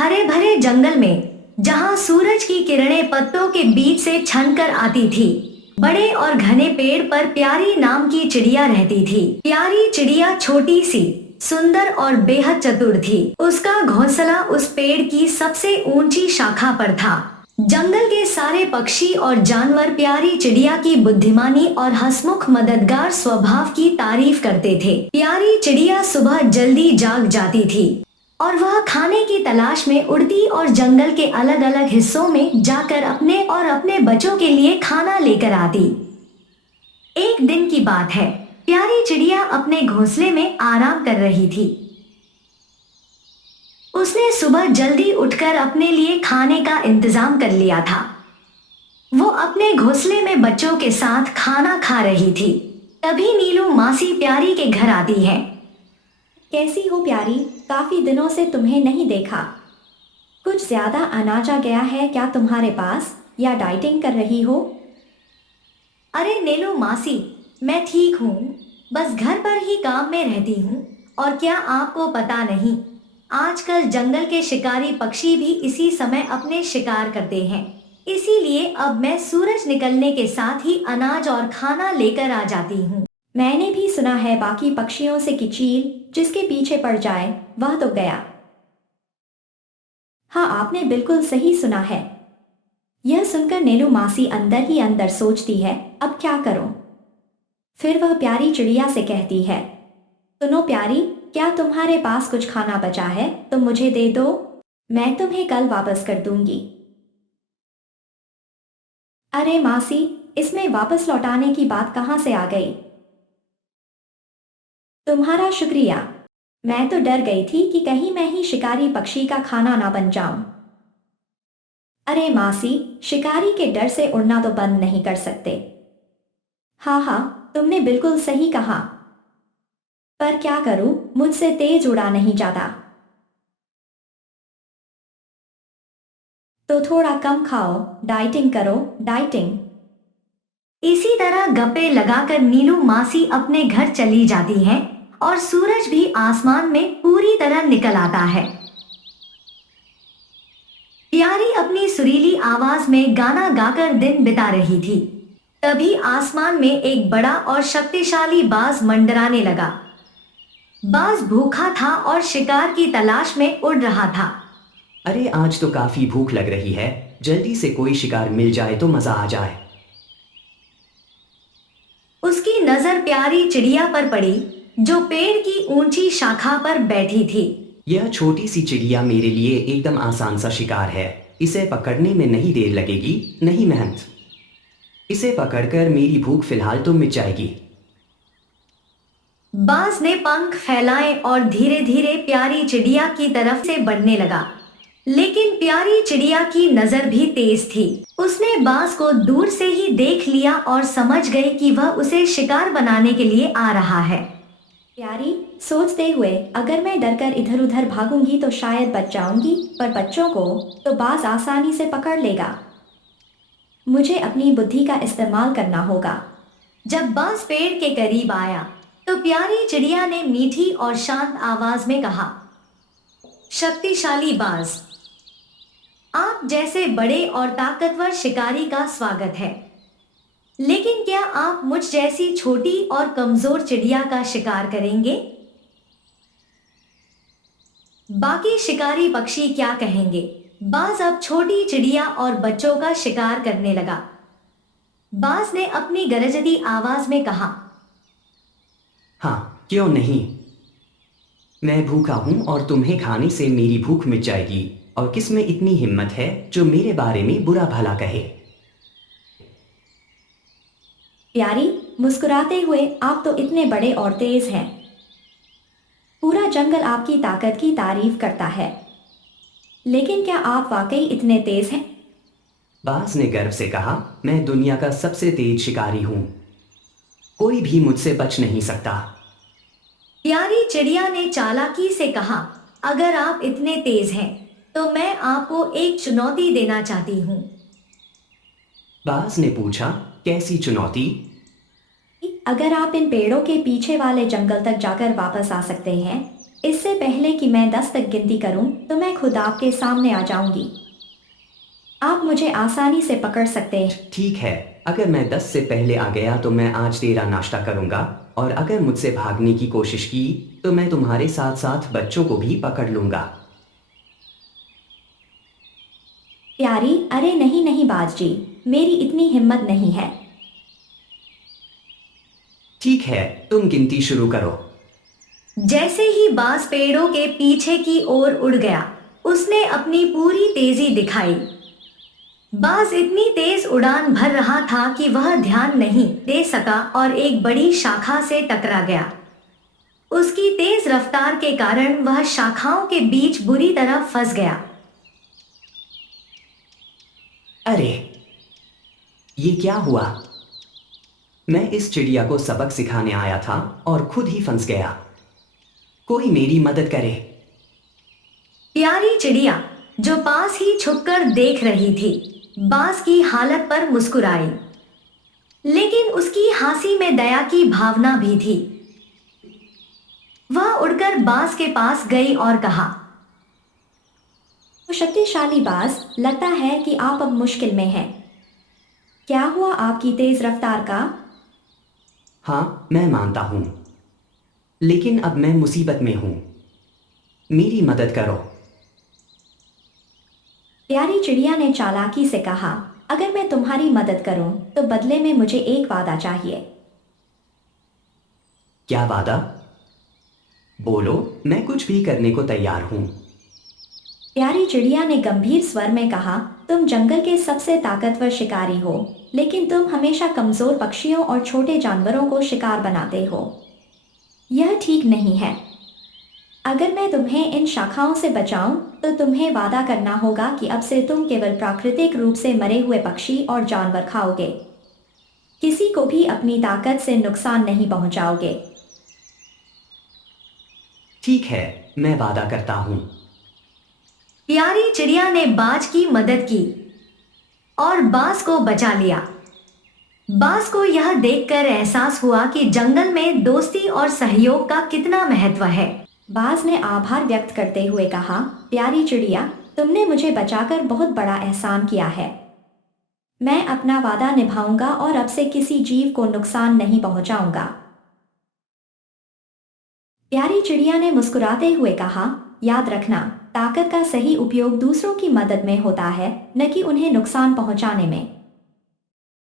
हरे भरे जंगल में जहां सूरज की किरणें पत्तों के बीच से छनकर आती थी, बड़े और घने पेड़ पर प्यारी नाम की चिड़िया रहती थी। प्यारी चिड़िया छोटी सी, सुंदर और बेहद चतुर थी। उसका घोंसला उस पेड़ की सबसे ऊंची शाखा पर था। जंगल के सारे पक्षी और जानवर प्यारी चिड़िया की बुद्धिमानी और हंसमुख मददगार स्वभाव की तारीफ करते थे। प्यारी चिड़िया सुबह जल्दी जाग जाती थी और वह खाने की तलाश में उड़ती और जंगल के अलग अलग हिस्सों में जाकर अपने और अपने बच्चों के लिए खाना लेकर आती। एक दिन की बात है, प्यारी चिड़िया अपने घोंसले में आराम कर रही थी। उसने सुबह जल्दी उठकर अपने लिए खाने का इंतजाम कर लिया था। वो अपने घोंसले में बच्चों के साथ खाना खा रही थी। तभी नीलू मासी प्यारी के घर आती है। कैसी हो प्यारी? काफी दिनों से तुम्हें नहीं देखा। कुछ ज्यादा अनाज आ गया है क्या तुम्हारे पास, या डाइटिंग कर रही हो? अरे नीलू मासी, मैं ठीक हूँ, बस घर पर ही काम में रहती हूँ। और क्या आपको पता नहीं, आजकल जंगल के शिकारी पक्षी भी इसी समय अपने शिकार करते हैं। इसीलिए अब मैं सूरज निकलने के साथ ही अनाज और खाना लेकर आ जाती हूँ। मैंने भी सुना है बाकी पक्षियों से कि चील जिसके पीछे पड़ जाए वह तो गया। हाँ, आपने बिल्कुल सही सुना है। यह सुनकर नीलू मासी अंदर ही अंदर सोचती है, अब क्या करूं? फिर वह प्यारी चिड़िया से कहती है, सुनो प्यारी, क्या तुम्हारे पास कुछ खाना बचा है तो मुझे दे दो, मैं तुम्हें कल वापस कर दूंगी। अरे मासी, इसमें वापस लौटाने की बात कहाँ से आ गई? तुम्हारा शुक्रिया। मैं तो डर गई थी कि कहीं मैं ही शिकारी पक्षी का खाना ना बन जाऊं। अरे मासी, शिकारी के डर से उड़ना तो बंद नहीं कर सकते। हाँ हाँ, तुमने बिल्कुल सही कहा, पर क्या करूं, मुझसे तेज उड़ा नहीं जाता। तो थोड़ा कम खाओ, डाइटिंग करो, डाइटिंग। इसी तरह गप्पे लगाकर नीलू मासी अपने घर चली जाती हैं और सूरज भी आसमान में पूरी तरह निकल आता है। प्यारी अपनी सुरीली आवाज में गाना गाकर दिन बिता रही थी। तभी आसमान में एक बड़ा और शक्तिशाली बाज मंडराने लगा। बाज भूखा था और शिकार की तलाश में उड़ रहा था। अरे आज तो काफी भूख लग रही है, जल्दी से कोई शिकार मिल जाए तो मजा आ जाए। उसकी नजर प्यारी चिड़िया पर पड़ी जो पेड़ की ऊंची शाखा पर बैठी थी। यह छोटी सी चिड़िया मेरे लिए एकदम आसान सा शिकार है। इसे पकड़ने में नहीं देर लगेगी, नहीं मेहनत। इसे पकड़कर मेरी भूख फिलहाल तो मिट जाएगी। बाज ने पंख फैलाए और धीरे धीरे प्यारी चिड़िया की तरफ से बढ़ने लगा। लेकिन प्यारी चिड़िया की नजर भी तेज थी। उसने बाज को दूर से ही देख लिया और समझ गई कि वह उसे शिकार बनाने के लिए आ रहा है। प्यारी सोचते हुए, अगर मैं डरकर इधर उधर भागूंगी तो शायद बच जाऊंगी, पर बच्चों को तो बाज आसानी से पकड़ लेगा। मुझे अपनी बुद्धि का इस्तेमाल करना होगा। जब बाज पेड़ के करीब आया तो प्यारी चिड़िया ने मीठी और शांत आवाज में कहा, शक्तिशाली बाज, आप जैसे बड़े और ताकतवर शिकारी का स्वागत है। लेकिन क्या आप मुझ जैसी छोटी और कमजोर चिड़िया का शिकार करेंगे? बाकी शिकारी पक्षी क्या कहेंगे? बाज अब छोटी चिड़िया और बच्चों का शिकार करने लगा। बाज ने अपनी गरजती आवाज में कहा, हाँ, क्यों नहीं। मैं भूखा हूं और तुम्हें खाने से मेरी भूख मिट जाएगी। और किसमें इतनी हिम्मत है जो मेरे बारे में बुरा भला कहे? प्यारी मुस्कुराते हुए, आप तो इतने बड़े और तेज हैं। पूरा जंगल आपकी ताकत की तारीफ करता है, लेकिन क्या आप वाकई इतने तेज हैं? बाज ने गर्व से कहा, मैं दुनिया का सबसे तेज शिकारी हूं, कोई भी मुझसे बच नहीं सकता। प्यारी चिड़िया ने चालाकी से कहा, अगर आप इतने तेज हैं तो मैं आपको एक चुनौती देना चाहती हूँ। बाज ने पूछा, कैसी चुनौती? अगर आप इन पेड़ों के पीछे वाले जंगल तक जाकर वापस आ सकते हैं इससे पहले कि मैं 10 तक गिनती करूं तो मैं खुद आपके सामने आ जाऊंगी। आप मुझे आसानी से पकड़ सकते हैं। ठीक है, अगर मैं 10 से पहले आ गया तो मैं आज तेरा नाश्ता करूंगा, और अगर मुझसे भागने की कोशिश की तो मैं तुम्हारे साथ साथ बच्चों को भी पकड़ लूंगा। प्यारी, अरे नहीं नहीं बाज जी, मेरी इतनी हिम्मत नहीं है। ठीक है, तुम गिनती शुरू करो। जैसे ही बाज पेड़ों के पीछे की ओर उड़ गया, उसने अपनी पूरी तेजी दिखाई। बाज इतनी तेज उड़ान भर रहा था कि वह ध्यान नहीं दे सका और एक बड़ी शाखा से टकरा गया। उसकी तेज रफ्तार के कारण वह शाखाओं के बीच बुरी तरह फंस गया। अरे, ये क्या हुआ? मैं इस चिड़िया को सबक सिखाने आया था और खुद ही फंस गया। कोई मेरी मदद करे। प्यारी चिड़िया, जो पास ही छुपकर देख रही थी, बाज की हालत पर मुस्कुराई, लेकिन उसकी हंसी में दया की भावना भी थी। वह उड़कर बाज के पास गई और कहा, तो शक्तिशाली बाज, लगता है कि आप अब मुश्किल में हैं। क्या हुआ आपकी तेज रफ्तार का? हाँ, मैं मानता हूं, लेकिन अब मैं मुसीबत में हूं। मेरी मदद करो। प्यारी चिड़िया ने चालाकी से कहा, अगर मैं तुम्हारी मदद करूं तो बदले में मुझे एक वादा चाहिए। क्या वादा? बोलो, मैं कुछ भी करने को तैयार हूं। प्यारी चिड़िया ने गंभीर स्वर में कहा, तुम जंगल के सबसे ताकतवर शिकारी हो, लेकिन तुम हमेशा कमजोर पक्षियों और छोटे जानवरों को शिकार बनाते हो। यह ठीक नहीं है। अगर मैं तुम्हें इन शाखाओं से बचाऊं तो तुम्हें वादा करना होगा कि अब से तुम केवल प्राकृतिक रूप से मरे हुए पक्षी और जानवर खाओगे। किसी को भी अपनी ताकत से नुकसान नहीं पहुंचाओगे। ठीक है, मैं वादा करता हूं। प्यारी चिड़िया ने बाज की मदद की और बाज को बचा लिया। बाज को यह देखकर एहसास हुआ कि जंगल में दोस्ती और सहयोग का कितना महत्व है। बाज ने आभार व्यक्त करते हुए कहा, प्यारी चिड़िया, तुमने मुझे बचाकर बहुत बड़ा एहसान किया है। मैं अपना वादा निभाऊंगा और अब से किसी जीव को नुकसान नहीं पहुंचाऊंगा। प्यारी चिड़िया ने मुस्कुराते हुए कहा, याद रखना, ताकत का सही उपयोग दूसरों की मदद में होता है, न कि उन्हें नुकसान पहुंचाने में।